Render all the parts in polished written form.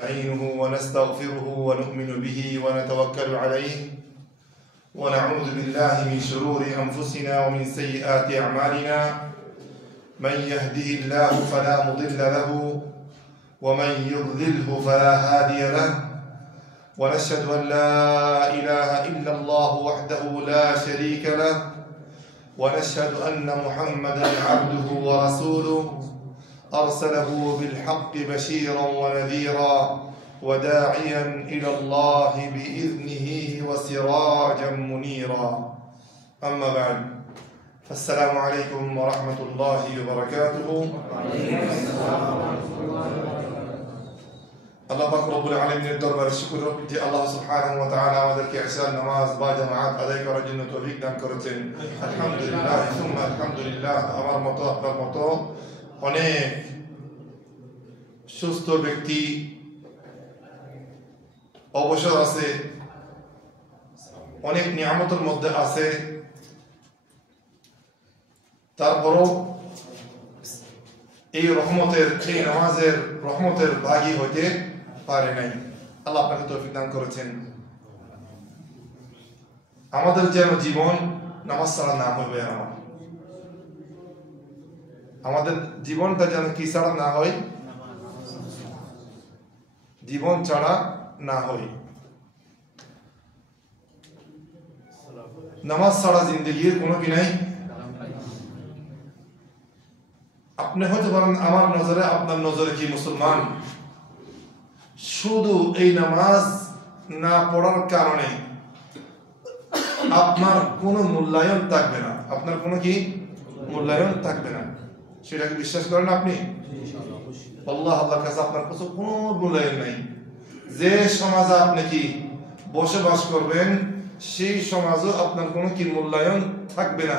نستعينه ونستغفره ونؤمن به ونتوكل عليه ونعوذ بالله من شرور أنفسنا ومن سيئات أعمالنا من يهده الله فلا مضل له ومن يضلله فلا هادي له ونشهد أن لا إله إلا الله وحده لا شريك له ونشهد أن محمدا عبده ورسوله أرسله بالحق بشيرا ونذيرا وداعيا إلى الله بإذنه وسراجا منيرا أما بعد فالسلام عليكم ورحمة الله وبركاته الله পাক রব্বুল আলামিনের দরবারে শুকর যে আল্লাহ সুবহানাহু ওয়া তাআলা আমাদেরকে ইশার নামাজ বা জামাত আদায় করার জন্য তৌফিক দান করেছেন আলহামদুলিল্লাহ সুম্মা আলহামদুলিল্লাহ আমার মতো আপনার মতো অনেক সুস্থ ব্যক্তি অবসর আছে অনেক নিয়ামতের মধ্যে আছে তারপরও এই রহমতের এই নামাজের রহমতের ভাগী হইতে পারে নাই আল্লাহ আপনাকে তৌফিক দান করেছেন আমাদের যেন জীবন নামাজ ছাড়া না হবে আমাদের জীবনটা যেন কি ছাড়া না হয় জীবন ছাড়া না হয় নামাজ ছাড়া জিন্দগির কোনো কি নাই আপনি হয়তো বলেন আমার নজরে আপনার নজরে কি মুসলমান শুধু এই নামাজ না পড়ার কারণে আপনার কোনো মূল্যায়ন থাকবে না আপনার কোনো কি মূল্যায়ন থাকবে না সেটাকে বিশ্বাস করেন আপনি আল্লাহর কাছে আপনার কাছে কোনো মূল্যায়ন নাই যে সমাজে আপনি কি বসবাস করবেন সেই সমাজও আপনার কোনো কি মূল্যায়ন থাকবে না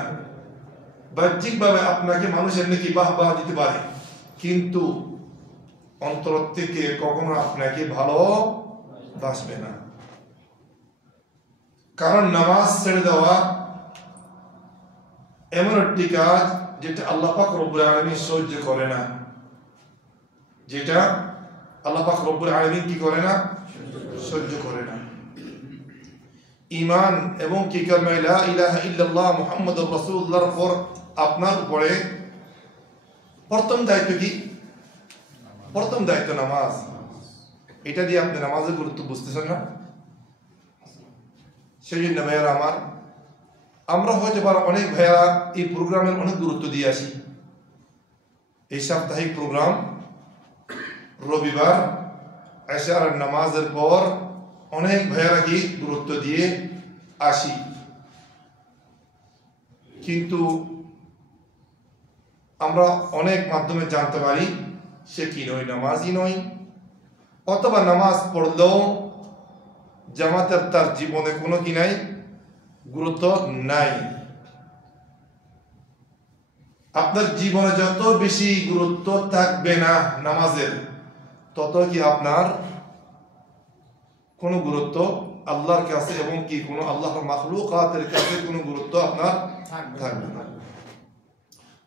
বাহ্যিকভাবে আপনাকে মানুষ এমনি কি বাহবা দিতে পারে কিন্তু অন্তর থেকে কখনো আপনাকে ভালোবাসবে না কারণ নামাজ ছেড়ে দেওয়া এমন একটি কাজ যেটা আল্লাহ পাক রব্বুল আলামিন সহ্য করে না যেটা আল্লাহ পাক রব্বুল আলামিন কি করে না সহ্য করে না ঈমান এবং কি কালিমা লা ইলাহা ইল্লাল্লাহ মুহাম্মাদুর রাসূলুল্লাহর পর আপনার উপরে প্রথম দায়িত্ব কি প্রথম দায়িত্ব নামাজ এটা দিয়ে আপনি নামাজের গুরুত্ব বুঝতেছেন না সেই জন্য ভাইয়ারা আমার আমরা হয়তো অনেক ভাইয়ারা এই প্রোগ্রামের অনেক গুরুত্ব দিয়ে আসি এই সাপ্তাহিক প্রোগ্রাম রবিবার এশার নামাজের পর অনেক ভাইয়ারা কি গুরুত্ব দিয়ে আসি কিন্তু আমরা অনেক মাধ্যমে জানতে পারি সে কি নয় নামাজই নয় অথবা নামাজ পড়লেও জামাতের তার জীবনে কোনো কি নাই গুরুত্ব নাই আপনার জীবনে যত বেশি গুরুত্ব থাকবে না নামাজের তত কি আপনার কোনো গুরুত্ব আল্লাহর কাছে এবং কি কোনো আল্লাহর মাখলুকাতের কাছে কোনো গুরুত্ব আপনার থাকবে না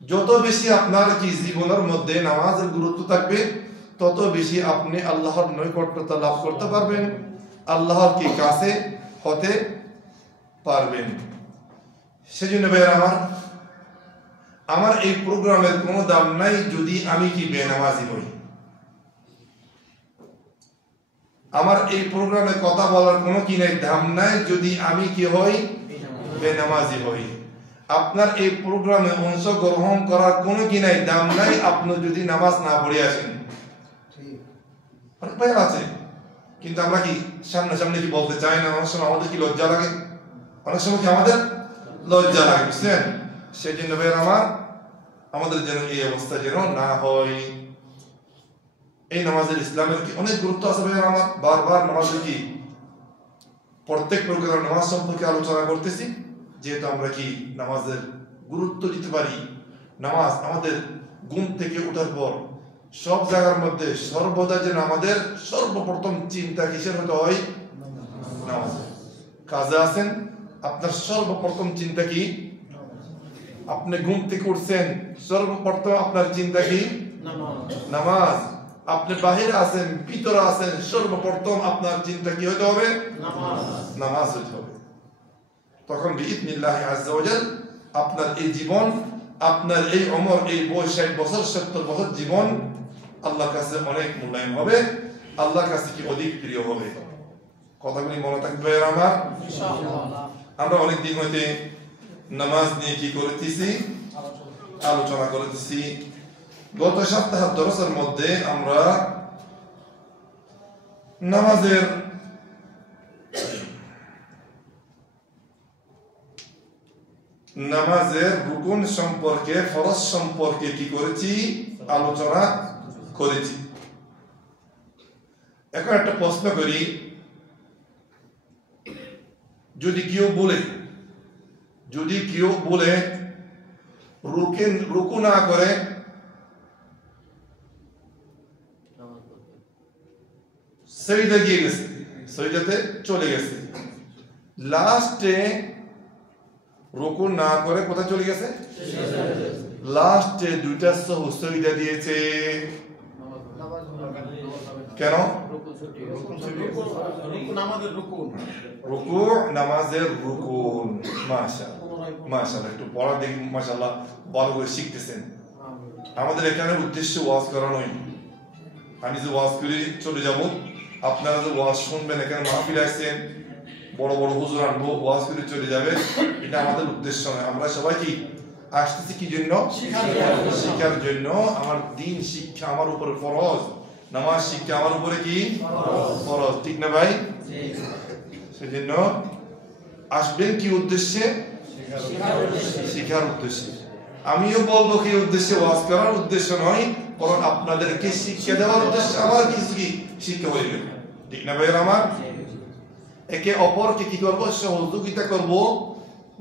যত বেশি আপনার কি জীবনের মধ্যে নামাজের গুরুত্ব থাকবে তত বেশি আপনি আল্লাহর নৈকট্যতা লাভ করতে পারবেন আল্লাহর কি কাছে হতে পারবেন সেজন্য ভাইরা আমার এই প্রোগ্রামের কোনো দাম নাই যদি আমি কি বেনামাজি হই আমার এই প্রোগ্রামে কথা বলার কোনো কি নাই দাম নাই যদি আমি কি হই বেনামাজি হই আপনার এই প্রোগ্রামে অংশগ্রহণ করার কোনো কি নাই দাম নাই আপনি যদি নামাজ না পড়ে আসেন অনেক ভাই আছে কিন্তু আমরা কি সামনে কি বলতে চাই না অনেক সময় আমাদের কি লজ্জা লাগে অনেক সময় কি আমাদের লজ্জা লাগে বুঝলেন সেই জন্য ভাই আমাদের যেন এই অবস্থা যেন না হয় এই নামাজের ইসলামের কি অনেক গুরুত্ব আছে ভাই আমার বারবার নামাজের কি প্রত্যেক প্রকার নামাজ সম্পর্কে আলোচনা করতেছি যেহেতু আমরা কি নামাজের গুরুত্ব দিতে পারি নামাজ আমাদের ঘুম থেকে ওঠার পর সব জায়গার মধ্যে সর্বদা যেন আমাদের সর্বপ্রথম চিন্তা কিসের হতে হয় নামাজ কাজে আছেন আপনার সর্বপ্রথম চিন্তা কি আপনি ঘুম থেকে উঠছেন সর্বপ্রথম আপনার চিন্তা কি নামাজ আপনি বাহিরে আছেন ভিতরে আছেন, সর্বপ্রথম আপনার চিন্তা কি হতে হবে? নামাজ হতে হবে। তখন বিইذنিল্লাহি আযজা ওয়া জাল আপনার এই জীবন, আপনার এই উমর, এই 60 বছর 70 বছর জীবন আল্লাহর কাছে অনেক মূল্যায়ন হবে, আল্লাহর কাছে কি অধিক প্রিয় হবে। কথাগুলি মনে থাকবে আমার ইনশাআল্লাহ। আমরা অনেক দিন হইতে নামাজ নিয়ে কি করতেছি, আলোচনা করতেছি। গত সপ্তাহের দরসের মধ্যে আমরা নামাজের রুকুন সম্পর্কে, ফরজ সম্পর্কে কি করেছি, আলোচনা করেছি। এখন একটা প্রশ্ন করি, যদি কেউ বলে রুকু না করে সজদা গিয়ে গেছে, সজদাতে চলে গেছে, লাস্টে রুকু না করে কোথায় চলে গেছে? লাস্টে দুইটা সজদা দিয়েছে, কেন? রুকু নামাজের রুকুন। মাশাআল্লাহ, একটু পড়া দেখি মাশাআল্লাহ ভালো করে শিখতেছেন। আমাদের এখানে উদ্দেশ্য ওয়াজ করা নয়, আমি যে ওয়াজ করে চলে যাব, আপনারা যে ওয়াজ শুনবেন, এখানে মাহফিল আসছেন, বড় বড় হুজুর আনবো, ওয়াজ করে চলে যাবে, এটা আমাদের উদ্দেশ্য নয়। আমরা সবাই কি আসতেছি কি জন্য? শিক্ষার জন্য। আমার দিন শিক্ষা আমার উপরে ফরজ, নামাজ শিক্ষা আমার উপরে কি ফরজ, ঠিক না ভাই? সেজন্য আসবেন কি উদ্দেশ্যে? শিক্ষার উদ্দেশ্যে। আমিও বলবো কি উদ্দেশ্যে? ওয়াজ করার উদ্দেশ্য নয়, বরং আপনাদেরকে শিক্ষা দেওয়ার উদ্দেশ্যে আমার কিছু কি শিক্ষা হইবে, ঠিক না ভাই? আমার একে অপরকে কি করবো? সহযোগিতা করব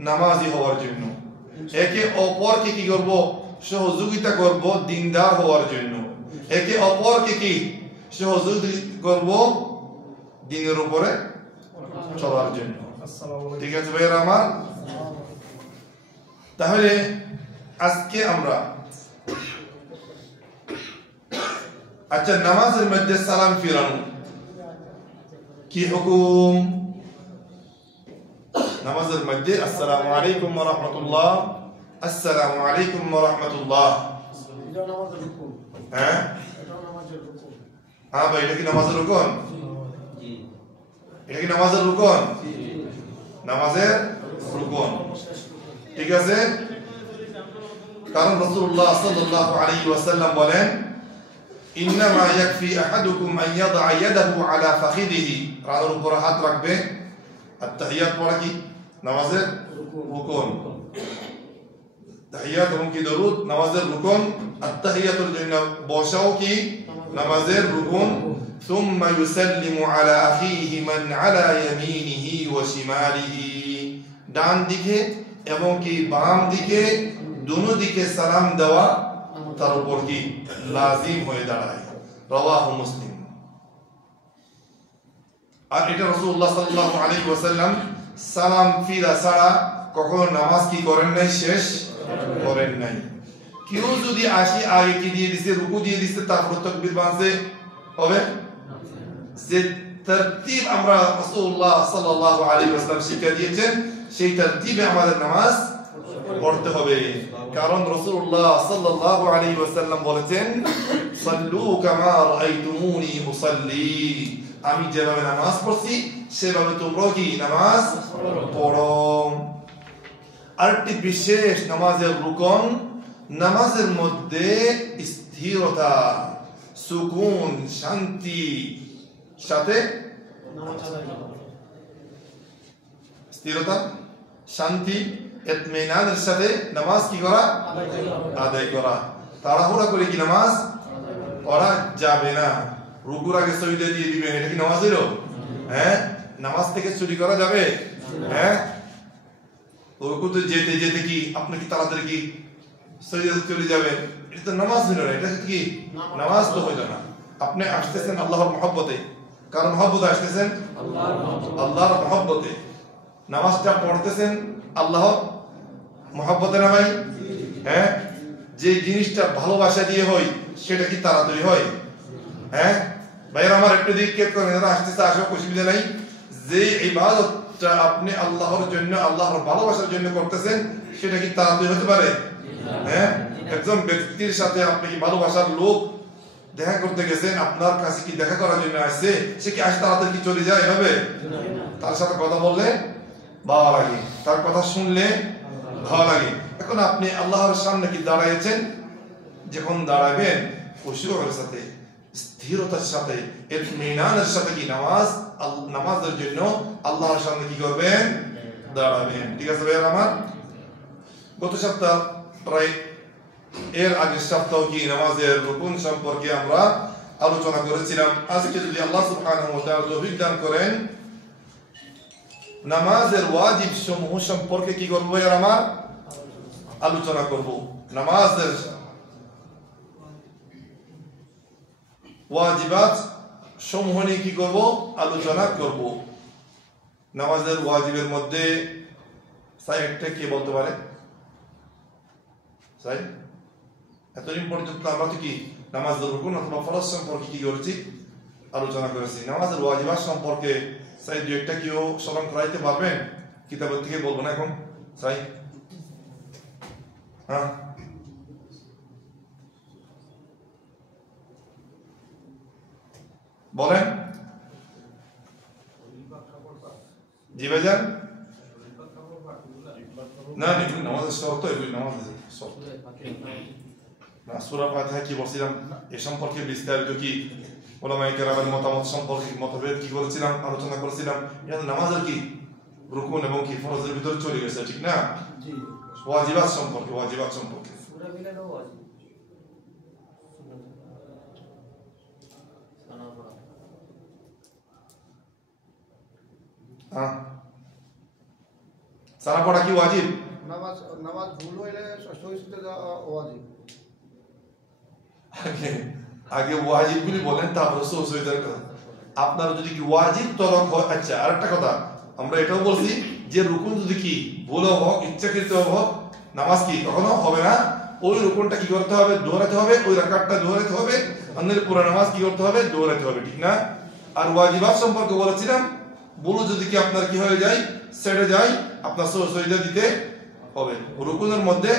নামাজি হওয়ার জন্য। একে অপরকে কি করব? সহযোগিতা করব দিনদার হওয়ার জন্য। একে অপরকে কি সহযোগিতা করব দিনের উপরে চলার জন্য, ঠিক আছে ভাই আমার? তাহলে আজকে আমরা আচ্ছা, নামাজের মধ্যে সালাম ফিরানো কি হুকুম? নামাজের মধ্যে আসসালামু আলাইকুম ওয়া রাহমাতুল্লাহ, আসসালামু আলাইকুম ওয়া রাহমাতুল্লাহ, এটা নামাজের রুকুন। হ্যাঁ, এটা নামাজের রুকুন। হ্যাঁ ভাই, এটা কি নামাজের রুকুন? জি। এটা কি নামাজের রুকুন? জি। নামাজের রুকুন, ঠিক আছে। কারণ রাসূলুল্লাহ সাল্লাল্লাহু আলাইহি ওয়াসাল্লাম বলেন, ইন্নামা ইয়াকফি আহাদুকুম আন ইয়াদা ইয়াদাহু আলা ফাখিদিহি, রানের উপরে হাত রাখবে। আত-তাহিয়াত পড়া কি নামাজের রুকুন, তাহিয়াত এবং কি দরুদ নামাজের রুকুন। আত-তাহিয়াতুল জন্য বসাও কি নামাজের রুকুন। সুম্মা ইউসাল্লিমু আলা আখিহি মান আলা ইয়ামিনিহি ওয়া শিমালিহি, ডান দিকে এবং কি বাম দিকে দুনো দিকে সালাম দেওয়া তার উপর কি লাজিম হয়ে দাঁড়ায়। রাওয়াহু মুসলিম। আর এটা রাসূলুল্লাহ সাল্লাল্লাহু আলাইহি ওয়াসাল্লাম সালাম ফিরা ছাড়া কখনো নামাজ কি করেন নাই, শেষ করেন নাই। কেউ যদি আসি আগে কি দিয়ে দিছে, রুকু দিয়ে দিছে, তারপর তাকবীর বাঁধছে হবে, যে তরতিব আমরা রাসূলুল্লাহ সাল্লাল্লাহু আলাইহি ওয়াসাল্লাম শিক্ষা দিয়েছেন, সেই তরতিবে আমাদের নামাজ পড়তে হবে। কারণ রাসূলুল্লাহ সাল্লাল্লাহু আলাইহি ওয়াসাল্লাম বলেছেন, সাল্লু কামা রাআইতুমুনি উসাল্লি, আমি যেভাবে নামাজ পড়ছি সেভাবে তোমরাও কি নামাজ পড়ো। আরেকটি বিশেষ নামাজের রুকন, নামাজের মধ্যে স্থিরতা, সুকুন, শান্তি সাথে স্থিরতা, শান্তি, ইতমিনানের সাথে নামাজ কি করা? আদায় করা। তাড়াহুড়া করে কি নামাজ পড়া যাবে না। রুকুর আগে সজদা দিয়ে দিবেন, এটা কি নামাজ হলো? হ্যাঁ, নামাজ থেকে চুরি করা যাবে? হ্যাঁ, রুকুতে যেতে যেতে কি আপনি কি তাড়াতাড়ি কি সজদা চলে যাবেন? এটা তো নামাজ হলো না, এটা কি নামাজ তো হইল না। আপনি আসতেছেন আল্লাহর মহব্বতে, কারণ মহব্বতে আসতেছেন আল্লাহর মহব্বতে, নামাজটা পড়তেছেন আল্লাহর মহব্বতে না ভাই? হ্যাঁ, যে জিনিসটা ভালোবাসা দিয়ে হয় সেটা কি তাড়াতাড়ি হয়? হ্যাঁ ভাইরা আমার একটু দিকে করেন, এরা আসতেছে, আসো, অসুবিধা নাই। যে ইবাদতটা আপনি আল্লাহর জন্য, আল্লাহর ভালোবাসার জন্য করতেছেন, সেটা কি তাড়াতাড়ি হতে পারে? হ্যাঁ, একজন ব্যক্তির সাথে আপনি কি ভালোবাসার লোক দেখা করতে গেছেন, আপনার কাছে কি দেখা করার জন্য আসছে, সে কি আজ তাড়াতাড়ি কি চলে যায় এভাবে? তার সাথে কথা বললে ভালো লাগে, তার কথা শুনলে ভালো লাগে। এখন আপনি আল্লাহর সামনে কি দাঁড়াইছেন, যখন দাঁড়াবেন খুশুর সাথে, স্থিরতার সাথে, ইতমিনানের সাথে কি নামাজের জন্য আল্লাহর সামনে কি করবেন? দাঁড়াবেন। ঠিক আছে ভাইয়া আমার? গত সপ্তাহ প্রায় এর আগের সপ্তাহ কি নামাজের রুকুন সম্পর্কে আমরা আলোচনা করেছিলাম। আজকে যদি আল্লাহ সুবহানাহু ওয়া তাআলা তৌফিক দান করেন, নামাজের ওয়াজিব সমূহ সম্পর্কে কি করব ভাইয়া আমার? আলোচনা করব। নামাজের ওয়াজিবাত সমূহ নিয়ে কি করব? আলোচনা করব। নামাজের ওয়াজিবের মধ্যে একটা কে বলতে পারে? এতদিন পর্যন্ত আমরা তো কি নামাজের রুকুন অথবা ফরজ সম্পর্কে কি করেছি? আলোচনা করেছি। নামাজের ওয়াজিবাত সম্পর্কে দু একটা কেউ স্মরণ করাইতে পারবেন? কিতাবের থেকে বলবো না এখন। হ্যাঁ, বলেন। জি ভাইজান, না নামাজের শর্ত, এগুলি নামাজের শর্ত না। সূরা ফাতিহা কি বলছিলাম, এ সম্পর্কে বিস্তারিত কি উলামায়ে কেরামের মতামত সম্পর্কে মতভেদ কি করেছিলাম, আলোচনা করেছিলাম। এটা নামাজের কি রুকুন এবং কি ফরজের ভিতরে চলে গেছে, ঠিক না? ওয়াজিবাত সম্পর্কে, ওয়াজিবাত সম্পর্কে সূরা বিলালও ওয়াজিব। হ্যাঁ, সারা পড়া কি ওয়াজিব? নামাজ ভুল হইলে সহিষ্ণুতা দেওয়া ওয়াজিব। আগে ওয়াজিব গুলি বলেন, তারপরে সহিষ্ণুতার কথা। আপনার যদি কি ওয়াজিব তরক হয়, আচ্ছা আরেকটা কথা আমরা এটাও বলছি যে রুকুন যদি কি ভুল হোক, ইচ্ছাকৃত হোক, নামাজ কি কখনো হবে না। ওই রুকুনটা কি করতে হবে? দৌড়াতে হবে, ওই রাকাতটা দৌড়াতে হবে, আমাদের পুরো নামাজ কি করতে হবে? দৌড়াতে হবে, ঠিক না? আর ওয়াজিবাত সম্পর্কে বলেছিলাম, ভুল যদি কি আপনার কি হয়ে যায়, ছেড়ে যায়, আপনার সহিষ্ণুতা দিতে হবে। রুকুনের মধ্যে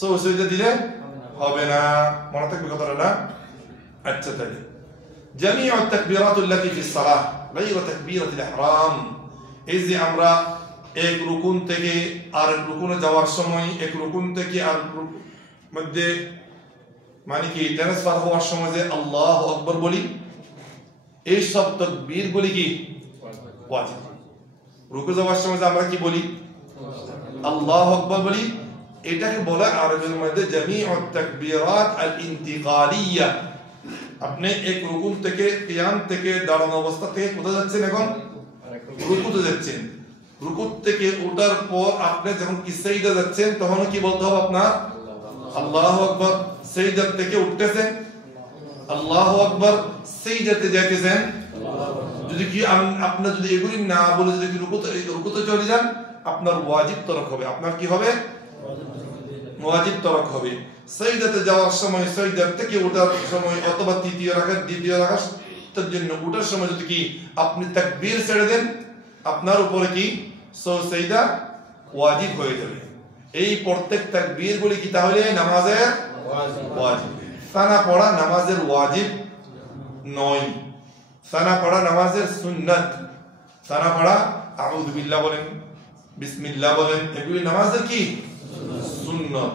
সহিষ্ণুতা দিলে হবে না, মনে থাকবে কথাটা না? আচ্ছা, তাহলে জামিউ তাকবীরাতুল্লাতি ফিস সালাহ গায়রা তাকবীরাতিল ইহরাম, এই যে আমরা এক রুকুন থেকে আর রুকুনে যাওয়ার সময়, এক রুকুন থেকে আর মধ্যে মানে কি ট্রান্সফার হওয়ার সময় যে আল্লাহু আকবার বলি, এই সব তাকবীর গুলি কি ওয়াজিব। রুকু যাওয়ার সময় যে আমরা কি বলি? আল্লাহু আকবার বলি। এটাকে বলে আরবির মধ্যে জামিউ তাকবীরাত আল ইন্তিকালিয়া। আপনি এক রুকুন থেকে, কিয়াম থেকে, দাঁড়ানো অবস্থা থেকে কোথায় যাচ্ছেন? এখন রুকুতে যাচ্ছেন। রুকু থেকে ওঠার পর আপনি যখন কি সিজদা যাচ্ছেন, তখন কি বলতে হবে আপনার? আল্লাহু আকবার। সিজদা থেকে উঠতেছেন, আল্লাহু আকবার। সিজদাতে যাইতেছেন, যদি কি আপনি যদি এগুলি না বলে যদি রুকুতে চলে যান, আপনার ওয়াজিব তরক হবে। আপনার কি হবে? ওয়াজিব তরক হবে। সিজদাতে যাওয়ার সময়, সিজদা থেকে ওঠার সময়, অথবা দ্বিতীয় রাকাতের জন্য ওঠার সময় যদি কি আপনি তাকবীর ছেড়ে দেন, আপনার উপরে কি সিজদা ওয়াজিব হয়ে যাবে। এই প্রত্যেক তাকবীর গুলি কি তাহলে নামাজের ওয়াজিব। সানা পড়া নামাজের ওয়াজিব নয়, সানা পড়া নামাজের সুন্নাত। সানা পড়া আউযু বিল্লাহ বলেন, বিসমিল্লাহ বলেন, এগুলি নামাজের কি সুন্নাত।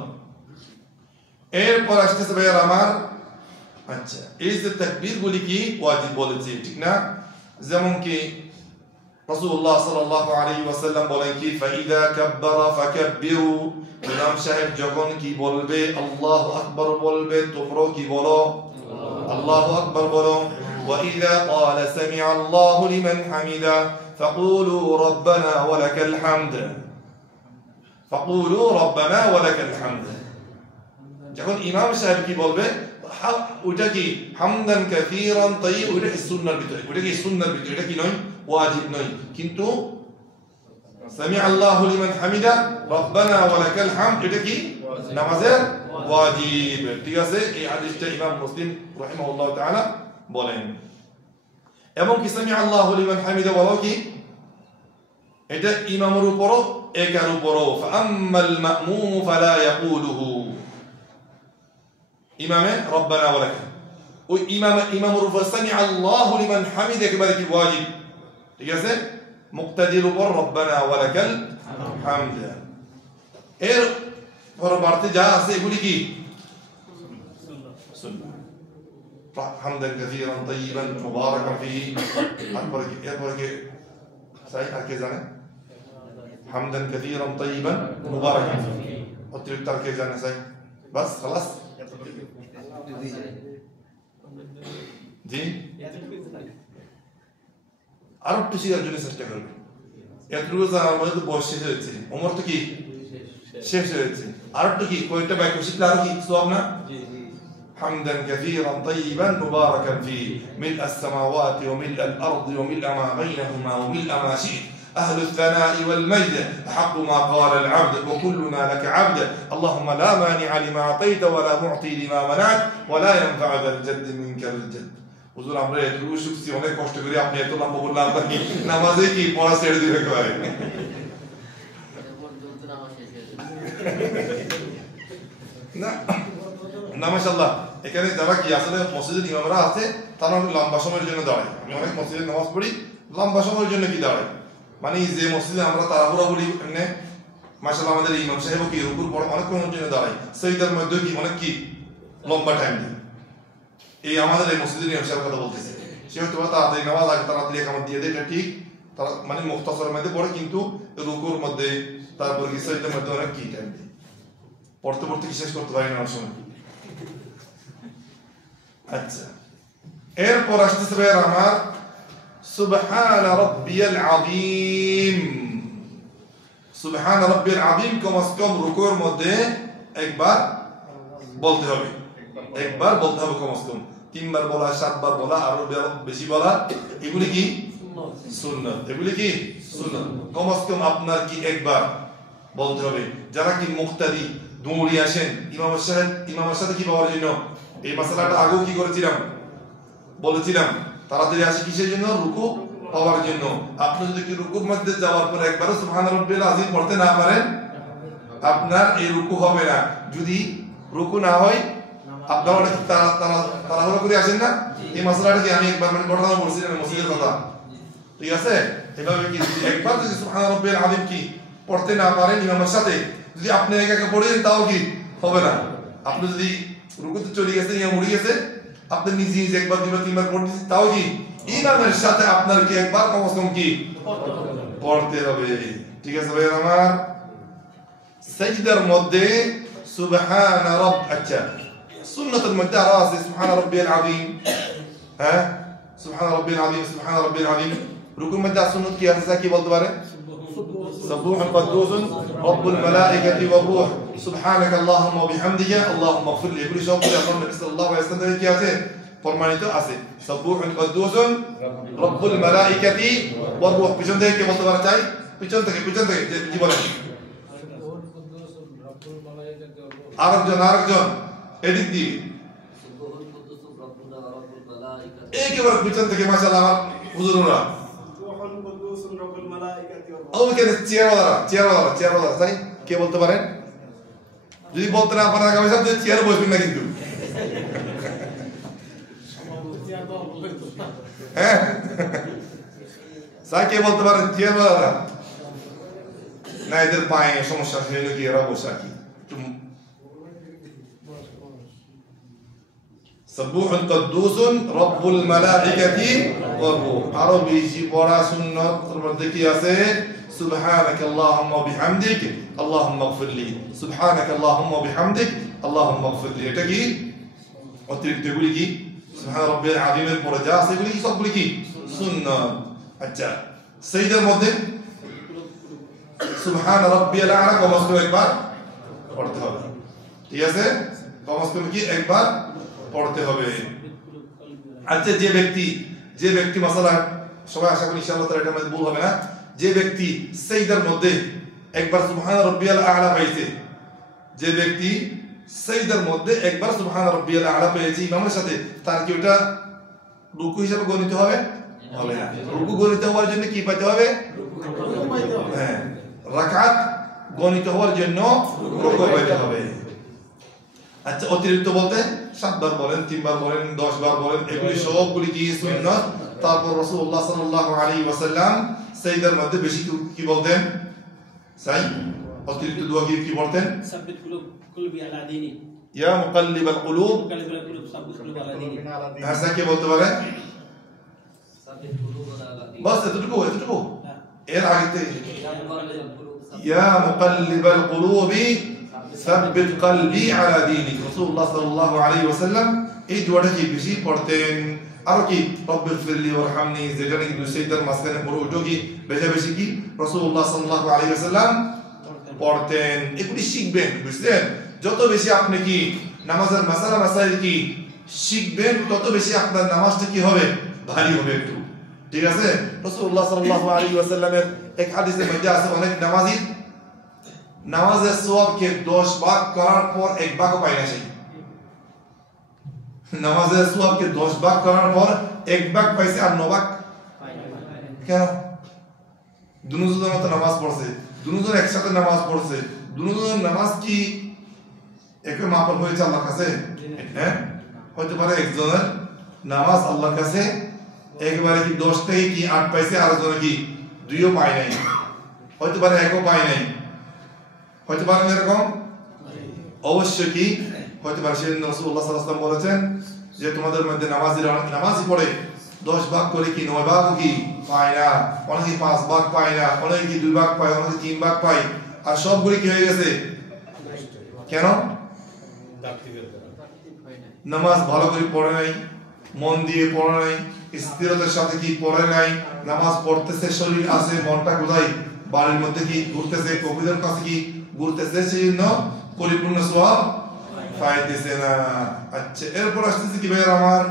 এরপর আসতেছে ভাইয়ার আমার, আচ্ছা এই যে তাকবীর গুলি কি ওয়াজিব বলেছি, ঠিক না? যেমন কি রাসূলুল্লাহ সাল্লাল্লাহু আলাইহি ওয়াসাল্লাম বলেন কি ফাইদা কাব্বারা ফাকাব্বিরু, ইমাম সাহেব যখন কি বলবে আল্লাহু আকবার বলবে, তোমরাও কি বলো? আল্লাহু আকবার বলো। ওয়া ইযা ক্বালা সামিআ আল্লাহু লিমান হামিদা ফাকুলু রাব্বানা ওয়া লাকাল হামদ, ফাকুলু রাব্বানা ওয়া লাকাল হামদ। যখন ইমাম সাহেব কি বলবে, ওটা কি হামদান কাসীরান তাইয়্যিব, ওটা কি সুন্নাহর ভিতরে, ওটা কি সুন্নাহর ভিতরে, এটা কি নয়, ওয়াজিব নয়। কিন্তু সামিআ আল্লাহু লিমান হামিদা রাব্বানা ওয়া লাকাল হামদ, এটা কি নামাজের ওয়াজিব। ঠিক আছে, এই হাদিসটা ইমাম মুসলিম রাহিমাহুল্লাহ তাআলা বলেন। এবং কি সামি আল্লাহু লিমান হামিদা বলো কি এটা ইমামের উপরও একার উপরও ফাআম্মাল মা'মুম ফালা ইয়াকুলুহু ইমামে রব্বানা ওয়া লাকাল ওই ইমামের উপর সামি আল্লাহু লিমান হামিদা একেবারে কি ওয়াজিব, ঠিক আছে? মুক্তাদির উপর রব্বানা ওয়া লাকাল হামদ। এর পরবর্তী যা আছে এগুলি কি সুন্নাহ। হামদান কাসীরান তাইয়িবান মুবারাকান ফীহি। এরপরে কি সাই আর কে জানে? হামদান কাসীরান তাইয়িবান মুবারাকান ফীহি। অতিরিক্ত আর কে জানে সাই? বাস خلاص জি আর একটু শিখার জন্য চেষ্টা করবে। এতটুকু জানার মধ্যে তো বয়স শেষ হয়েছে, ওমর তো কি শেষ হয়েছে, আর একটু কি কয়েকটা বাক্য শিখলে আর কি সওয়াব না? حمدا كثيرا طيبا مباركا فيه ملء السماوات وملء الأرض وملء ما بينهما وملء ما شئت أهل الثناء والمجد أحق ما قال العبد وكلنا لك عبد اللهم لا مانع لما أعطيت ولا معطي لما منعت ولا ينفع ذا الجد منك الجد। হুজুর আমরা এতটুকু শিখছি, অনেক কষ্ট করে আপনি এত লম্বা বললাম নামাজে কি পড়া ছেড়ে দিবে করে না না মাশাআল্লাহ। এখানে যারা কি আসলে মসজিদের ইমামরা আছে তারা অনেক লম্বা সময়ের জন্য দাঁড়ায়। আমি অনেক মসজিদে নামাজ পড়ি, লম্বা সময়ের জন্য কি দাঁড়ায়, মানে যে মসজিদে আমরা তাড়াহুড়া বলি এমনি মাশাআল্লাহ আমাদের ইমাম সাহেব কি রুকুর পর অনেকক্ষণের জন্য দাঁড়ায়, সেইটার মধ্যে কি অনেক কি লম্বা টাইম দেয়। এই আমাদের এই মসজিদের ইমাম সাহেবের কথা বলতেছে, সে হয়তো তাড়াতাড়ি নামাজ আগে তাড়াতাড়ি একামত দিয়ে দেয়, এটা ঠিক, তারা মানে মুখতাসরের মধ্যে পড়ে, কিন্তু রুকুর মধ্যে তারপর কি সেইটার মধ্যে অনেক কি টাইম দেয়, পড়তে পড়তে কি শেষ করতে পারি না অনেক সময়। আচ্ছা, এরপর আসতেছে ভাইয়ের আমার সুবহান রাব্বিয়াল আযীম। সুবহান রাব্বিয়াল আযীম কমস কম রুকুর মধ্যে একবার বলতে হবে, একবার বলতে হবে কমস কম, 3 বার বলা, 7 বার বলা, আরো বেশি বলা, এগুলি কি সুন্নাত, এগুলি কি সুন্নাত। কমস কম আপনার কি একবার বলতে হবে। যারা কি মুক্তাদি দৌড়ে আসেন ইমামের সাথে কি পাওয়ার জন্য, এই মাসালাটা আগেও কি করেছিলাম বলেছিলাম, তাড়াতাড়ি আসে কিসের জন্য, রুকু পাওয়ার জন্য। আপনি যদি কি রুকুর মধ্যে যাওয়ার পর একবারও সুবহান রাব্বিয়াল আযীম পড়তে না পারেন, আপনার এই রুকু হবে না। যদি রুকু না হয় আপনারা অনেক তাড়াহুড়া করে আসেন না, এই মাসালাটা কি আমি একবার মানে ঘটনা বলছিলাম মসজিদের কথা, ঠিক আছে? এভাবে কি একবার যদি সুবহান রাব্বিয়াল আযীম কি পড়তে না পারেন ইমামের সাথে, যদি আপনি একা একা পড়েন তাও কি হবে না। আপনি যদি রুকুতে চলে গেছে, ইমাম উঠে গেছে, আপনি নিজে নিজে একবার 2 বার 3 বার পড়তেছেন, তাও কি ইমামের সাথে আপনার কি একবার কমস কম কি পড়তে হবে, ঠিক আছে ভাই আমার? সাজদার মধ্যে সুবহান রাbb, আচ্ছা সুন্নাতের মধ্যে আরো আছে সুবহান রাব্বিয়াল আযীম, হ্যাঁ সুবহান রাব্বিয়াল আযীম, সুবহান রাব্বিয়াল আযীম। রুকুর মধ্যে সুন্নাত কি আছে কি বলতে পারে? سبوح قدوس رب الملائكة والروح سبحانك اللهم وبحمدك اللهم اغفر لي كل شيء الله نبي صلى الله عليه وسلم কি আছে ফরমানিত আছে سبوح قدوس رب الملائكة والروح। পিছন থেকে কে বলতে পারে চাই? পিছন থেকে কি বলেন? আরেকজন এদিক দিয়ে একেবারে পিছন থেকে মাশাআল্লাহ আমার হুজুররা ওইখানে চেয়ারওয়ালা তাই কে বলতে পারেন? যদি বলতে না পারেন আগামী সপ্তাহে চেয়ার বসবেন না কিন্তু, হ্যাঁ কে বলতে পারেন? চেয়ারওয়ালা না, এদের পায়ে সমস্যা সেজন্য কি এরা বসে আর কি। সাবুহুন কুদ্দুসুন রব্বুল মালাইকাতি ওয়ার রূহ। আরো বেশি পড়া সুন্নাতের মধ্যে কি আছে? সুবহানাকা আল্লাহুম্মা বিহামদিক আল্লাহুম্মা ইগফিরলি, সুবহানাকা আল্লাহুম্মা বিহামদিক আল্লাহুম্মা ইগফিরলি। এটা কি অতিরিক্ত, এগুলি কি সুবহান রাব্বিয়াল আযীমের পরে যা আছে এগুলি সবগুলি কি সুন্নাত। আচ্ছা, সাজদার মধ্যে সুবহান রাব্বিয়াল আ'লা কমস কম একবার পড়তে হবে, ঠিক আছে? কমস কম কি একবার পড়তে হবে। আচ্ছা, যে ব্যক্তি মাসালা সবাই আশা করি ইনশাআল্লাহ তাআলা এটা মধ্যে ভুল হবে না, যে ব্যক্তি সাজদার মধ্যে একবার সুবহান রাব্বিয়াল আ'লা পাইছে, যে ব্যক্তি সাজদার মধ্যে একবার সুবহান রাব্বিয়াল আ'লা পেয়েছে ইমামের সাথে, তার কি ওটা রুকু হিসাবে গণিত হবে হবে না। রুকু গণিত হওয়ার জন্য কি পাইতে হবে? হ্যাঁ, রাকাত গণিত হওয়ার জন্য রুকু পাইতে হবে। আচ্ছা, অতিরিক্ত বলতে 7 বার বলেন, 3 বার বলেন, 10 বার বলেন, এগুলি সবগুলি কি সুন্নাত। তারপর রাসূলুল্লাহ সাল্লাল্লাহু আলাইহি ওয়াসাল্লাম সাইয়্যিদের মধ্যে বেশি কি বলতেন? সাই অতিরিক্ত দোয়া কি বলতেন? সাব্বিত কুলুবি আলা দীনি, ইয়া মুকাল্লিবাল কুলুব সাব্বিত কুলুবি আলা দীনি। হ্যাঁ, কে বলতে পারে? সাব্বিত কুলুব আলা দীনি, বাস এতটুকু। এর আগে ইয়া মুকাল্লিবাল কুলুবি সাব্বিত কলবি আলা দীনি, রাসূলুল্লাহ সাল্লাল্লাহু আলাইহি ওয়াসাল্লাম এই দোয়াটা কি বেশি পড়তেন। আর কি রব্বিগফিরলি ওয়ারহামনি, যেটা নাকি দুই সাইয়্যিদের মাঝখানে পড়ে ওটা কি বেশি কি রাসূলুল্লাহ সাল্লাল্লাহু আলাইহি ওয়াসাল্লাম পড়তেন। এগুলি শিখবেন, বুঝছেন? যত বেশি আপনি কি নামাজের মাসালা মাসাইল কি শিখবেন, তত বেশি আপনার নামাজটা কি হবে? ভারী হবে একটু, ঠিক আছে? রাসূলুল্লাহ সাল্লাল্লাহু আলাইহি ওয়াসাল্লামের এক হাদিসের মধ্যে আছে অনেক নামাজি নামাজের সওয়াবকে 10 ভাগ করার পর 1 ভাগও পায় না। সেই নামাজের সওয়াবকে 10 ভাগ করার পর 1 ভাগ পাইছে আর 9 ভাগ কেন? দুজনের মতো নামাজ পড়ছে, দুজন একসাথে নামাজ পড়ছে, দুজনের নামাজ কি একই মাপল হয়েছে আল্লাহর কাছে? হ্যাঁ, হতে পারে একজনের নামাজ আল্লাহর কাছে একবারে কি 10 থেকে কি 8 পাইছে, আর একজনের কি 2ও পায় নাই, হতে পারে 1ও পায় নাই, হতে পারে এরকম। অবশ্যই কি হতে পারে সেদিন রাসূলুল্লাহ সাল্লাল্লাহু আলাইহি ওয়াসাল্লাম বলেছেন যে তোমাদের মধ্যে নামাজি পড়ে 10 ভাগ করে কি 9 ভাগও কি পায় না, অনেকে 5 ভাগ পায় না, অনেকে কি 2 ভাগ পায়, অনেকে 3 ভাগ পায়, আর সবগুলি কি হয়ে গেছে? কেন? নামাজ ভালো করে পড়ে নাই, মন দিয়ে পড়ে নাই, স্থিরতার সাথে কি পড়ে নাই, নামাজ পড়তেছে, শরীর আছে, মনটা কোথায়? বাড়ির মধ্যে কি ঘুরতেছে, কবিদের কাছে কি ঘুরতেছে, সেই জন্য পরিপূর্ণ সওয়াব পাইতেছে না। আচ্ছা, এরপর আসতেছে কি ভাইয়া আমার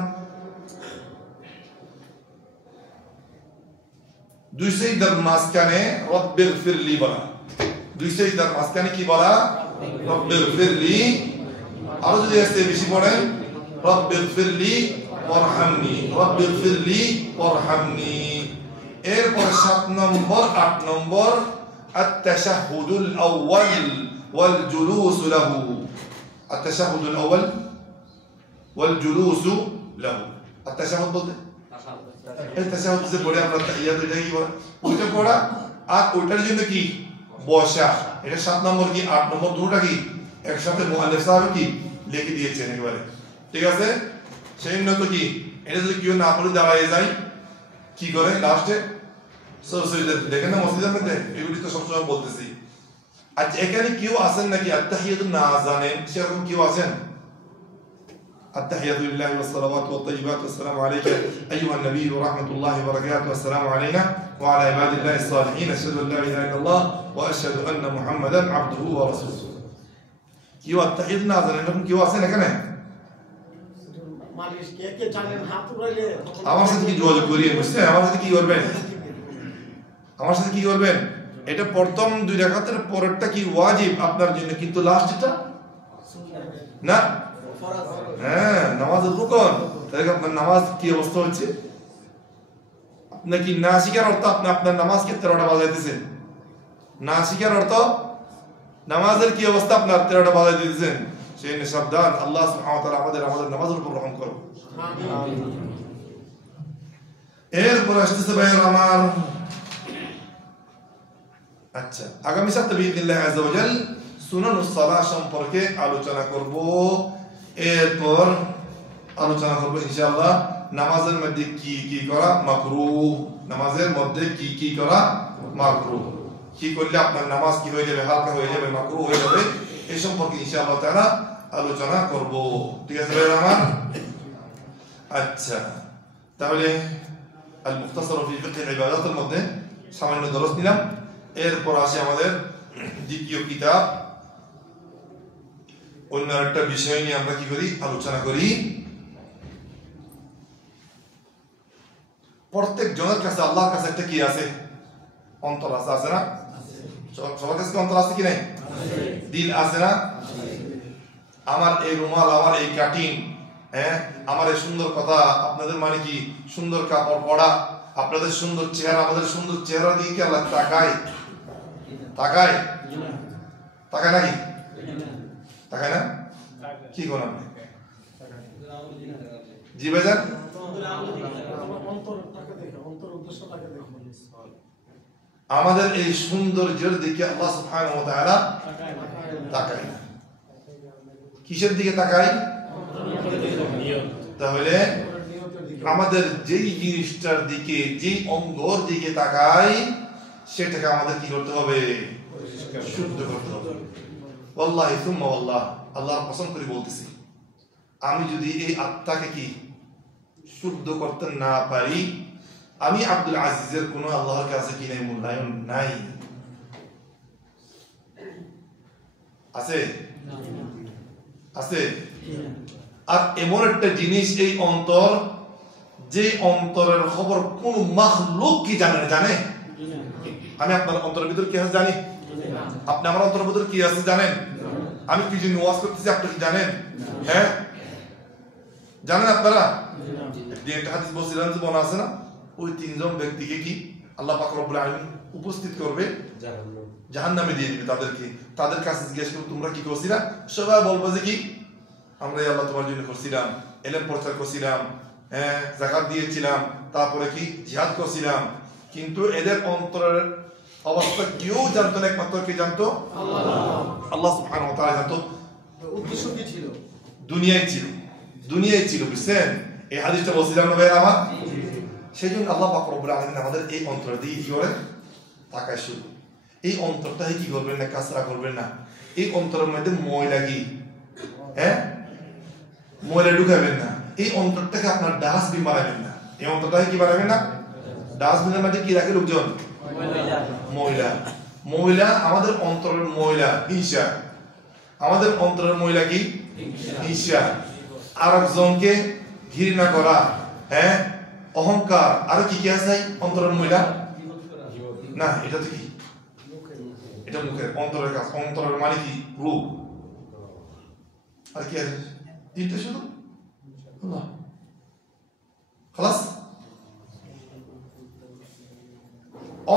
দুই সাইয়্যিদের মাঝখানে রব্বিগফিরলি বলা, দুই সাইয়্যিদের মাঝখানে কি বলা? রব্বিগফিরলি। আরো যদি আসতে বেশি পড়েন রব্বিগফিরলি ওয়ারহামনি, রব্বিগফিরলি ওয়ারহামনি। এরপর 7 নম্বর 8 নম্বর আত-তাশাহুদুল আউয়াল ওয়াল জুলুস লাহু, আত-তাশাহুদুল আউয়াল ওয়াল জুলুস লাহু। আত-তাশাহুদ বলতে এই তাশাহুদ যে পড়ে আমরা তাহিয়াত, এটা কি বলে? ওইটা পড়া আর ওইটার জন্য কি বসা, এটা 7 নম্বর কি 8 নম্বর দুটোটা কি একসাথে মুআল্লিফ সাহেব কি লিখে দিয়েছেন একেবারে, ঠিক আছে? সেই জন্য তো কি এটা যদি কেউ না পড়ে দাঁড়ায় যায় কি করে লাস্টে দেখেন না মসজিদের মধ্যে, এগুলি তো সবসময় বলতেছি। আচ্ছা, এখানে কেউ আছেন নাকি আত্তাহিয়াতু না জানেন? সেরকম কেউ আছেন? التحيات لله والصلوات والطيبات والسلام عليك أيها النبي ورحمة الله وبركاته والسلام علينا وعلى عباد الله الصالحين أشهد أن لا إله إلا الله وأشهد أن محمدا عبده ورسوله। কেউ التحيات না জানেন এরকম কেউ আছেন এখানে? আমার সাথে কি যোগাযোগ করিয়ে বুঝছেন? আমার সাথে কি করবেন? আমার সাথে কি করবেন? এটা প্রথম 2 রাকাতের পরেরটা কি ওয়াজিব আপনার জন্য, কিন্তু লাস্টটা না। হ্যাঁ, নামাজের রুকন। তাহলে আপনার নামাজ কি অবস্থা হচ্ছে? আপনি কি না শিখার অর্থ আপনি আপনার নামাজকে 13টা বাজাইতেছেন, না শিখার অর্থ নামাজের কি অবস্থা আপনার 13টা বাজাই দিতেছেন। সেই সাবধান, আল্লাহ সুবহানাহু ওয়া তাআলা আমাদের নামাজের উপর রহম করুন। আমিন। এরপর আসতেছে ভাইয়ের আমার, আচ্ছা আগামী সপ্তাহে বিইذنিল্লাহ আযজা ওয়া জাল সুনানুস সালাহ সম্পর্কে আলোচনা করব। এরপর আলোচনা করব ইনশাআল্লাহ নামাজের মধ্যে কি কি করা মাকরুহ, নামাজের মধ্যে কি কি করা মাকরুহ, কি করলে আপনার নামাজ কি হয়ে যাবে, হালকা হয়ে যাবে, মাকরুহ হয়ে যাবে, এই সম্পর্কে ইনশাআল্লাহ তাআলা আলোচনা করব, ঠিক আছে ভাই আমার? আচ্ছা, তাহলে আল মুখতাসার ফি ফিকহ আল ইবাদাতের মধ্যে সামান্য দরস নিলাম। এরপর আসে আমাদের দ্বিতীয় কিতাব, অন্য একটা বিষয় নিয়ে আমরা কি করি আলোচনা করি। প্রত্যেক জনের কাছে আল্লাহর কাছে একটা কি আছে? অন্তর আছে, আছে না? সবার কাছে অন্তর আছে কি নাই? দিল আছে না? আমার এই রুমাল, আমার এই কাটিং, হ্যাঁ, আমার এই সুন্দর কথা আপনাদের মানে কি সুন্দর কাপড় পরা, আপনাদের সুন্দর চেহারা, আমাদের সুন্দর চেহারা দিয়ে কি আল্লাহ তাকায়? তাকায়? তাকায় নাকি? তাকায় না? কি করেন আপনি? জি ভাইজান, আমাদের এই সৌন্দর্যের দিকে আল্লাহ সুবহানাহু ওয়া তাআলা তাকায় না। কিসের দিকে তাকায়? তাহলে আমাদের যেই জিনিসটার দিকে, যেই অঙ্গর দিকে তাকাই, সেটাকে আমাদের কি করতে হবে? শুদ্ধ করতে হবে। ওয়াল্লাহি সুম্মা ওয়াল্লাহ, আল্লাহর কসম করে বলতেছি, আমি যদি এই আত্মাকে কি শুদ্ধ করতে না পারি, আমি আব্দুল আজিজের কোনো আল্লাহর কাছে কি নাই, মূল্যায়ন নাই। আছে? আছে? আর এমন একটা জিনিস এই অন্তর, যে অন্তরের খবর কোন মাখলুক কি জানে না। জানে? আমি আপনার অন্তরের ভিতর কি আছে জানি? আপনি আমার অন্তরের ভিতর কি আছে জানেন? আমি কি জন্য ওয়াজ করতেছি আপনি কি জানেন? হ্যাঁ, জানেন আপনারা? একটা হাদিস বলছিলেন যে মনে আছে না, ওই তিনজন ব্যক্তিকে কি আল্লাহ পাক রব্বুল আলামিন উপস্থিত করবে, জাহান্নামে দিয়ে দিবে তাদেরকে। তাদের কাছে জিজ্ঞেস করবে তোমরা কি করছিলা? সবাই বলবে যে কি আমরা আল্লাহ তোমার জন্য করছিলাম, ইলম প্রচার করছিলাম, হ্যাঁ, যাকাত দিয়েছিলাম, তারপরে কি জিহাদ করছিলাম। কিন্তু এদের অন্তরের অবস্থা কেউ জানতো না, একমাত্র কে জানতো? আল্লাহ সুবহানাহু ওয়া তাআলা জানতো। উদ্দেশ্য কি ছিল? দুনিয়ায় ছিল, দুনিয়ায় ছিল, বুঝছেন? এই হাদিসটা বলছিলাম না ভাইরা আমার? সেই জন্য আল্লাহ পাক রব্বুল আলামিন আমাদের এই অন্তরের দিকে কি করে তাকায় শুধু। এই অন্তরটাকে কি করবেন না, কাসরা করবেন না। এই অন্তরের মধ্যে ময়লা কি, হ্যাঁ, ময়লা ঢুকাবেন না। এই অন্তরটাকে আপনার ডাস্টবিন বানাবেন না। এই অন্তরটাকে কি বানাবেন না? ডাস্টবিনের মধ্যে কি রাখে লোকজন? ময়লা। ময়লা আমাদের অন্তরের ময়লা, হিংসা। আমাদের অন্তরের ময়লা কি? হিংসা। আরেকজনকে ঘৃণা করা, হ্যাঁ, অহংকার, আর কি কি আছে অন্তরের ময়লা? না, এটা তো কি, এটা মুখের, অন্তরের কাজ। অন্তরের মানে কি? রূপ। আর কি আছে? তিনটা শুধু আল্লাহ। খালাস।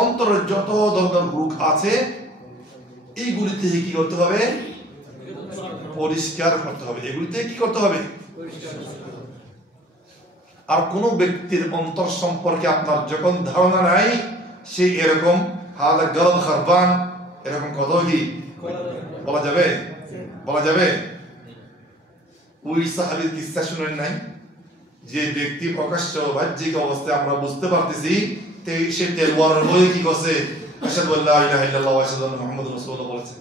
অন্তরের যত ধরনের রূপ আছে এইগুলিতে কি করতে হবে? পরিষ্কার করতে হবে। এগুলিতে কি করতে হবে? আর কোন ব্যক্তির অন্তর সম্পর্কে আপনার যখন ধারণা নাই, সে এরকম হালা গলব খারবান, এরকম কত কি বলা যাবে? বলা যাবে? ওই সাহাবীর কিসসা শুনেন নাই? যে ব্যক্তি প্রকাশ্য বাহ্যিক অবস্থায় আমরা বুঝতে পারতেছি সে তেলওয়ারের বয়ে কি করছে? আশহাদু আল্লা ইলাহা ইল্লাল্লাহ ওয়া আশহাদু আন্না মুহাম্মাদুর রাসূলুল্লাহ বলেছে।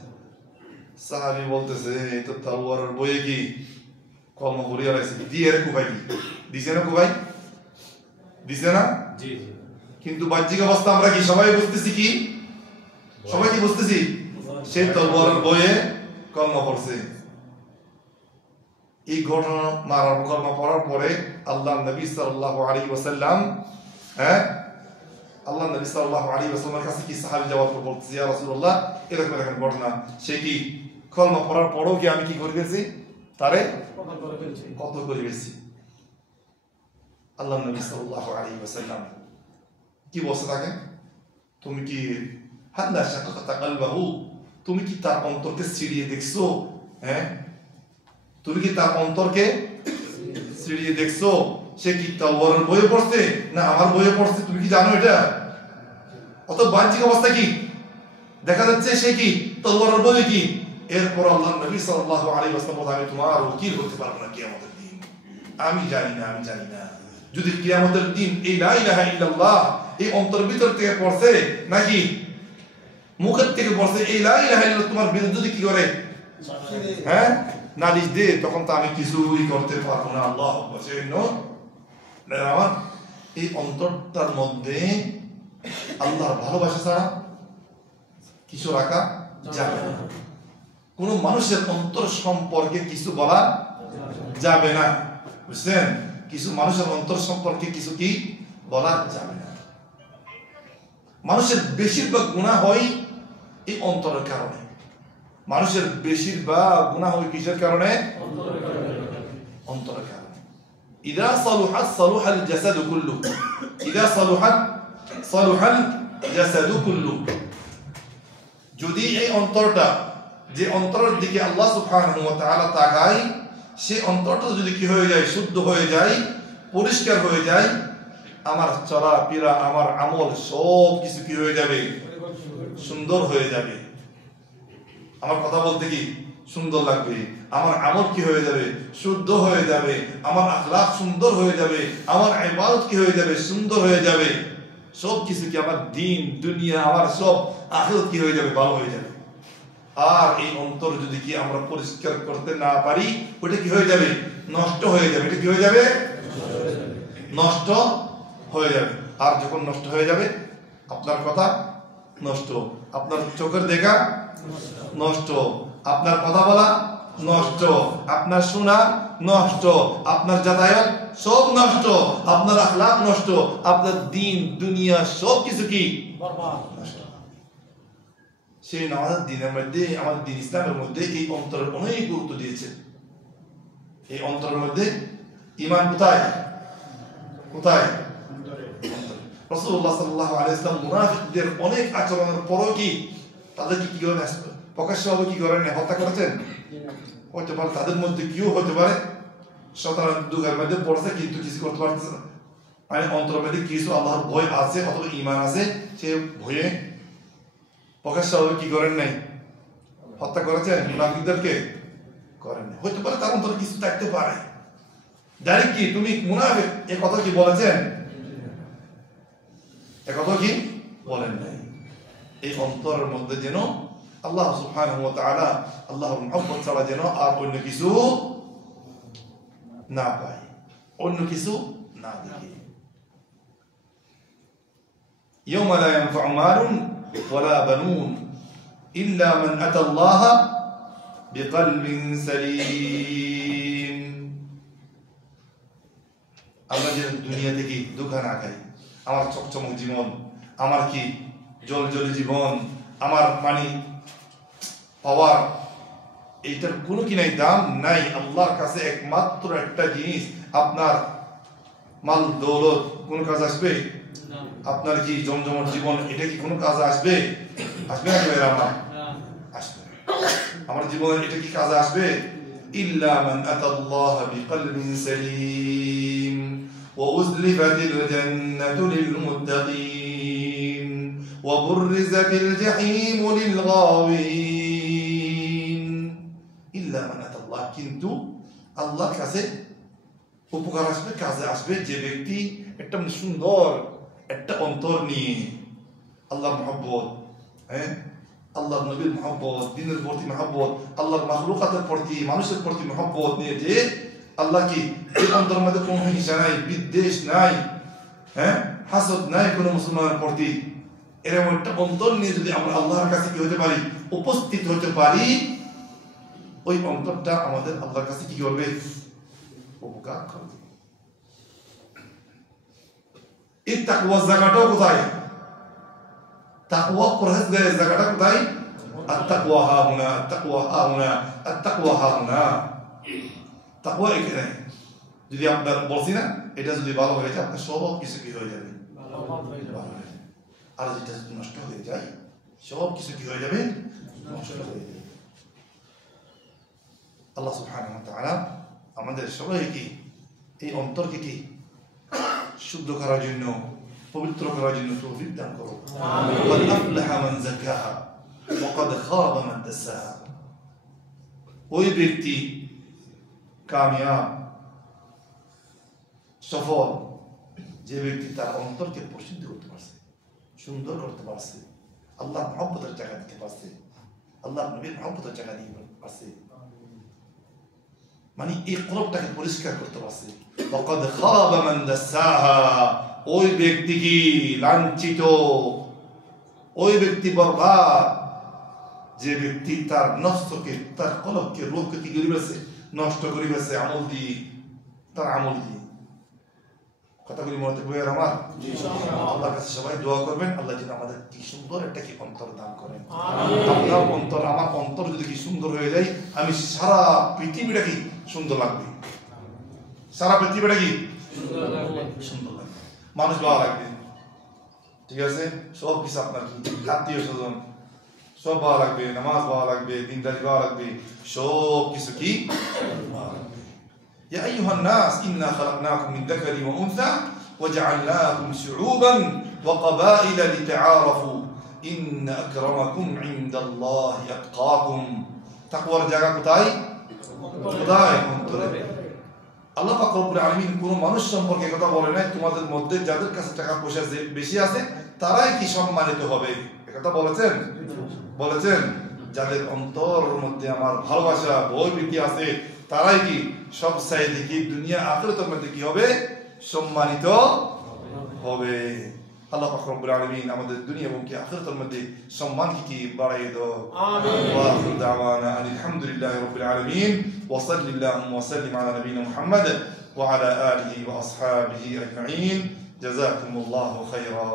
সাহাবী বলতেছে এই তো তেলওয়ারের বয়ে কি কলমা পড়িয়া রাখছে, দিয়ে রে কুবাই কি দিছে না? কুবাই দিছে না? জি জি। কিন্তু বাহ্যিক অবস্থা আমরা কি সবাই বুঝতেছি? কি সবাই কি বুঝতেছি? সে তেলওয়ারের বয়ে কলমা পড়ছে। এই ঘটনা মারার কলমা পড়ার পরে আল্লাহ নবী সাল্লাল্লাহু আলাইহি ওয়াসাল্লাম, হ্যাঁ, আল্লাহ নবী সাল্লাল্লাহু আলাইহি ওয়াসাল্লামের কাছে কি সাহাবী যাওয়ার পর বলতেছে, ইয়া রাসূলুল্লাহ এরকম এরকম ঘটনা। সে কি কলমা পড়ার পরেও কি আমি কি করে ফেলছি? তারে কত করে ফেলছি। আল্লাহ নবী সাল্লাল্লাহু আলাইহি ওয়াসাল্লাম কি বলছে তাকে? তুমি কি হাল্লা শাকাকাতা কলবাহু, তুমি কি তার অন্তরকে ছিড়িয়ে দেখছো? হ্যাঁ, তুমি কি তার অন্তরকে ছিড়িয়ে দেখছো? সে কি তলোয়ারের বইয়ে পড়ছে না আমার বইয়ে পড়ছে? তুমি কি জানো এটা? অত বাহ্যিক অবস্থা কি দেখা যাচ্ছে? সে কি তলোয়ারের বইয়ে কি? এরপর আল্লাহ নবী সাল্লাল্লাহু আলাইহি ওয়াসাল্লাম বলেন, আমি তোমার ওয়াকিল হতে পারবো না কিয়ামতের দিন। আমি জানি না, আমি জানি না যদি কিয়ামতের দিন এই লা ইলাহা ইল্লাল্লাহ এই অন্তর ভিতর থেকে পড়ছে নাকি মুখের থেকে পড়ছে, এই লা ইলাহা ইল্লাল্লাহ তোমার বিরুদ্ধে কি করে, হ্যাঁ, নালিশ দে, তখন তো আমি কিছুই করতে পারবো না। আল্লাহ আমার এই অন্তরটার মধ্যে আল্লাহর ভালোবাসা ছাড়া কিছু রাখা যাবে না। কোন মানুষের অন্তর সম্পর্কে কিছু বলা যাবে না, বুঝছেন? কিছু মানুষের অন্তর সম্পর্কে কিছু কি বলা যাবে না। মানুষের বেশিরভাগ গুনাহ হয় এই অন্তরের কারণে। মানুষের বেশিরভাগ গুনাহ হয় কিসের কারণে? অন্তরের কারণে। ইযা সালুহাত সালুহাল জাসাদু কুল্লু, ইযা সালুহাত সালুহাল জাসাদু কুল্লু। যদি এই অন্তরটা, যে অন্তরের দিকে আল্লাহ সুবহানাহু ওয়া তাআলা তাকায়, সেই অন্তরটা যদি কি হয়ে যায়, শুদ্ধ হয়ে যায়, পরিষ্কার হয়ে যায়, আমার চলাফেরা, আমার আমল সব কিছু কি হয়ে যাবে, সুন্দর হয়ে যাবে। আমার কথা বলতে কি সুন্দর লাগবে, আমার আমল কি হয়ে যাবে, শুদ্ধ হয়ে যাবে, আমার আখলাক সুন্দর হয়ে যাবে, আমার ইবাদত কি হয়ে যাবে, সুন্দর হয়ে যাবে, সব কিছু কি আমার দিন দুনিয়া আমার সব আখিরাত কি হয়ে যাবে, ভালো হয়ে যাবে। আর এই অন্তর যদি কি আমরা পরিষ্কার করতে না পারি, ওটা কি হয়ে যাবে, নষ্ট হয়ে যাবে। এটা কি হয়ে যাবে, নষ্ট হয়ে যাবে। আর যখন নষ্ট হয়ে যাবে, আপনার কথা নষ্ট, আপনার চোখের দেখা নষ্ট, আপনার কথা বলা নষ্ট, আপনার শোনা নষ্ট, আপনার যাতায়াত সব নষ্ট, আপনার আখলাক নষ্ট, আপনার দিন দুনিয়া সব কিছু কি নষ্ট। সেই আমাদের দিনের মধ্যে, আমাদের দিন ইসলামের মধ্যে এই অন্তরের অনেক গুরুত্ব দিয়েছে। এই অন্তরের মধ্যে ঈমান কোথায়, কোথায়? রাসূলুল্লাহ সাল্লাল্লাহু আলাইহি ওয়াসাল্লাম মুনাফিকদের অনেক আচরণের পরও কি তাদেরকে কি করেন, প্রকাশ্যভাবে কি করেন, হত্যা করেছেন? হতে পারে তাদের মধ্যে কেউ হতে পারে শয়তানের দুঃখের মধ্যে পড়ছে, কিন্তু কিছু করতে পারতেছে না, মানে অন্তরের মধ্যে কিছু আল্লাহর ভয় আছে অথবা ঈমান আছে, সে ভয়ে প্রকাশ্যভাবে কি করেন নাই, হত্যা করেছেন মুনাফিকদেরকে, করেন। হতে পারে তার অন্তরে কিছু থাকতে পারে, ডাইরেক্ট কি তুমি মুনাফিক এ কথা কি বলেছেন, এ কথা কি বলেন নাই। এই অন্তরের মধ্যে যেন আল্লাহ সুবহানাহু ওয়া তাআলা, আল্লাহর মুহাব্বত ছাড়া যেন আর অন্য কিছু না পাই, অন্য কিছু না দেখি। ইয়াওমা লা ইয়ানফা'ু মালুন ওয়ালা বানুন ইল্লা মান আতাল্লাহা বিকলবিন সালিম। আমরা যে দুনিয়া থেকে ধোঁকা না খাই, আমার চকচমক জীবন, আমার কি জলজলি জীবন, আমার মানে পাওয়ার, এইটার কোনো কি নাই, দাম নাই। আল্লাহর কাছে একমাত্র একটা জিনিস, আপনার মাল দৌলত কোন কাজ আসবে? আপনার কি জমজমাট জীবন, এটা কি কোনো কাজে আসবে? আসবে না কেন? আমার আসবে, আমার জীবনে এটা কি কাজে আসবে? ইল্লা মান আতাল্লাহা বিকলবিন সালিম ওয়া উযলিফাতিল জান্নাতু লিল মুত্তাকিন ওয়া বুররিজাতিল জাহিমু লিল গাওয়িন। ইল্লা মান আতাল্লাহ, কিন্তু আল্লাহর কাছে উপকার আসবে, কাজে আসবে যে ব্যক্তি একটা সুন্দর একটা অন্তর নিয়ে আল্লাহর মহব্বত, হ্যাঁ, আল্লাহর নবীর মহব্বত, দ্বীনের প্রতি মহব্বত, আল্লাহর মাখলুকাতের প্রতি, মানুষের প্রতি মহব্বত নিয়ে, যে আল্লাহ কি যে অন্তরের মধ্যে কোনো হিংসা নাই, বিদ্বেষ নাই, হ্যাঁ, হাসদ নাই কোনো মুসলমানের প্রতি, এরকম একটা অন্তর নিয়ে যদি আমরা আল্লাহর কাছে কি হতে পারি, উপস্থিত হতে পারি, ওই অন্তরটা আমাদের আল্লাহর কাছে কি করবে, উপকার করবে। এই তাকওয়ার জায়গাটাও কোথায়? তাকওয়া পরহেজগারের জায়গাটা কোথায়? আত-তাকওয়া হাহুনা, আত-তাকওয়া হাহুনা, আত-তাকওয়া হাহুনা। তাকওয়া এখানে। যদি আপনার বলছি না, এটা যদি ভালো হয়ে যায়, আপনার সব কিছু কি হয়ে যাবে, ভালো হয়ে যাবে। আর যেটা যদি নষ্ট হয়ে যায়, সব কিছু কি হয়ে যাবে, নষ্ট হয়ে যাবে। আল্লাহ সুবহানাহু ওয়া তাআলা আমাদের সবাইকে এই অন্তরকে কি শুদ্ধ করার জন্য, পবিত্র করার জন্য তৌফিক দান করো। আমিন। ওয়া আফলাহা মান যাক্কাহা ওয়া ক্বাদ খাবা মান দাসাহা। ওই ব্যক্তি কামিয়াব, সফল, যে ব্যক্তি তার অন্তরকে পরিশুদ্ধ করতে পারছে, সুন্দর করতে পারছে, আল্লাহ মহব্বতের জায়গা দিতে পারছে, আল্লাহ নবীর মহব্বতের জায়গা দিতে পারছে, মানে এই কলবটাকে পরিষ্কার করতে পারছে। ওয়াকাদ খাবা মান দাসাহা, ওই ব্যক্তি কি লাঞ্ছিত, ওই ব্যক্তি বরবাদ, যে ব্যক্তি তার নফসকে, তার কলবকে, রূহকে কি করিবেছে, নষ্ট করিবেছে আমল দিয়ে, তার আমল দিয়ে। কথাগুলি মনে থাকবে আমার? আল্লাহর কাছে সবাই দোয়া করবেন, আল্লাহ যেন আমাদের কি সুন্দর একটা কি অন্তর দান করেন। আপনার অন্তর, আমার অন্তর যদি কি সুন্দর হয়ে যায়, আমি সারা পৃথিবীটা কি সুন্দর লাগবে, সারা পৃথিবীটা কি সুন্দর লাগবে, মানুষ ভালো লাগবে, ঠিক আছে? সব কিছু আপনার কি আত্মীয় স্বজন সব ভালো লাগবে, নামাজ ভালো লাগবে, দিনদারি ভালো লাগবে, সব কিছু কি ভালো লাগবে। يا أيها الناس إنا خلقناكم من ذكر وأنثى وجعلناكم شعوبا وقبائل لتعارفوا إن أكرمكم عند الله أتقاكم تقوى জায়গা কোথায়? কোথায়? অন্তরে। আল্লাহ পাক রব্বুল আলামিন কোন মানুষ সম্পর্কে কথা বলে নাই তোমাদের মধ্যে যাদের কাছে টাকা পয়সা বেশি আছে তারাই কি সম্মানিত হবে, কথা বলেছেন? বলেছেন যাদের অন্তরের মধ্যে আমার ভালোবাসা ভয় ভীতি আছে তারাই কি সব চাইতে কি দুনিয়া আখিরাতের মধ্যে কি হবে? সম্মানিত হবে। আল্লাহ পাক রব্বুল আলামিন আমাদের দুনিয়া এবং কি আখিরাতের মধ্যে সম্মান কি বাড়াইয়ে দাও। আমিন। ওয়া আখিরু দাওয়ানা আলহামদুলিল্লাহি রাব্বিল আলামিন ওয়া সাল্লাল্লাহু ওয়া সাল্লিম আলা নবিয়িনা মুহাম্মদ ওয়া আলা আলিহি ওয়া আসহাবিহি আজমাইন। জাযাকুমুল্লাহু খাইরা।